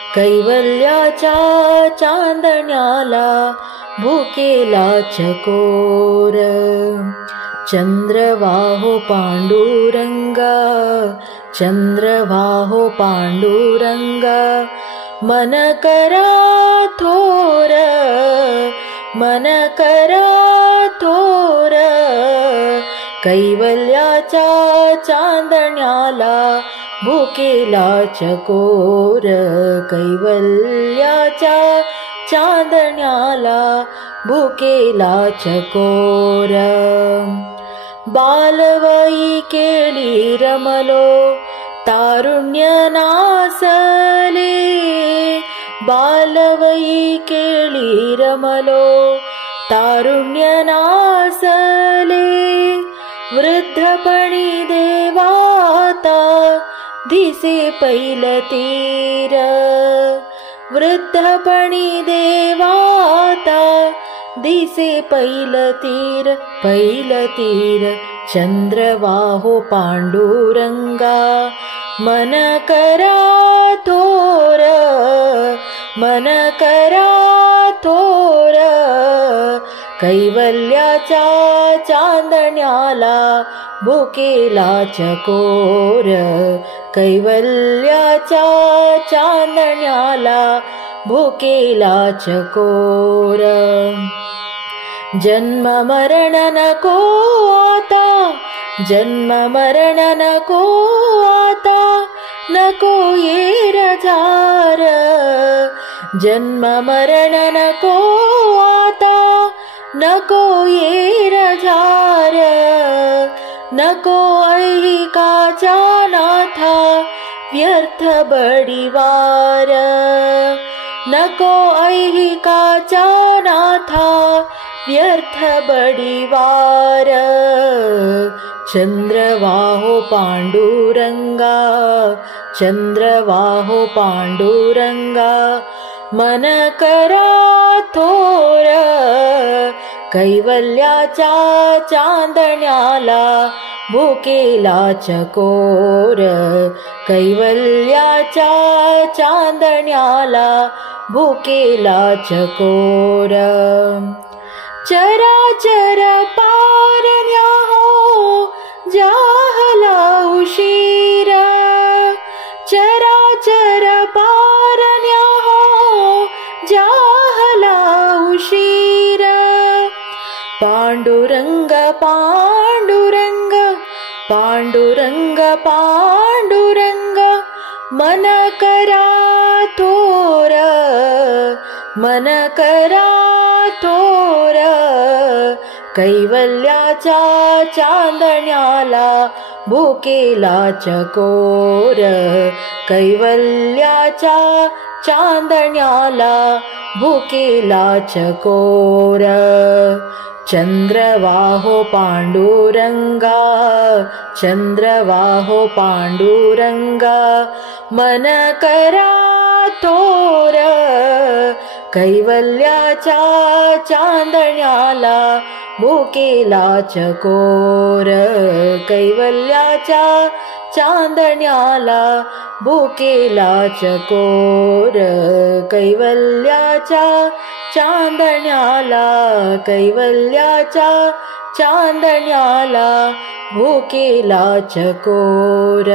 कैवल्याच्या चांदण्याला भुकेला चकोर, चंद्रवाहो पांडुरंगा, चंद्रवाहो पांडुरंगा, मन करा थोर, मन करा थोर, कैवल्याच्या चांदण्याला भुकेला चकोर, कैवल्याच्या चांदण्याला भुकेला चकोर. बालवयी केळी रमलो तारुण्य नासले, बालवयी केळी रमलो तारुण्य नासले, वृद्धपणी देवाता दिसे पैलतीर, वृद्धपणी देवाता दिसे पैलतीर, पैलतीर, चंद्रवाहो पांडुरंगा, मन करा थोर, मन करा थोर, कैवल्याच्या चांदण्याला भुकेला चकोर, कैवल्याच्या चांदण्याला भुकेला चकोर. जन्म मरण नको आता, जन्म मरण नको आता, नको येर झार, जन्म मरण नको आता, नको येर झार, नको ऐहिकाच्या नाथा व्यर्थ बडिवार, नको ऐहिकाच्या नाथा व्यर्थ बडिवार. चंद्रवाहो पांडुरंगा, चंद्रवाहो पांडुरंगा, मन करा थोर, कैवल्याच्या चांदण्याला भुकेला चकोर, कैवल्याच्या चांदण्याला भुकेला चकोर. चराचर पारण्या हो जाहला उशीर, चराचर पारण्या हो जाहला उशीर, पांडुरंग पांडुरंग, पांडुरंग पांडुरंग, मन करा थोर, मन करा थोर, कैवल्याच्या चांदण्याला भुकेला चकोर, कैवल्याच्या चांदण्याला भुकेला चकोर. चंद्रवाहो पांडुरंगा, चंद्रवाहो पांडुरंगा, मन करा थोर, कैवल्याच्या चांदण्याला भुकेला चकोर, कैवल्याच्या चांदण्याला भुकेला चकोर, कैवल्याच्या चांदण्याला, कैवल्याच्या चांदण्याला भुकेला चकोर.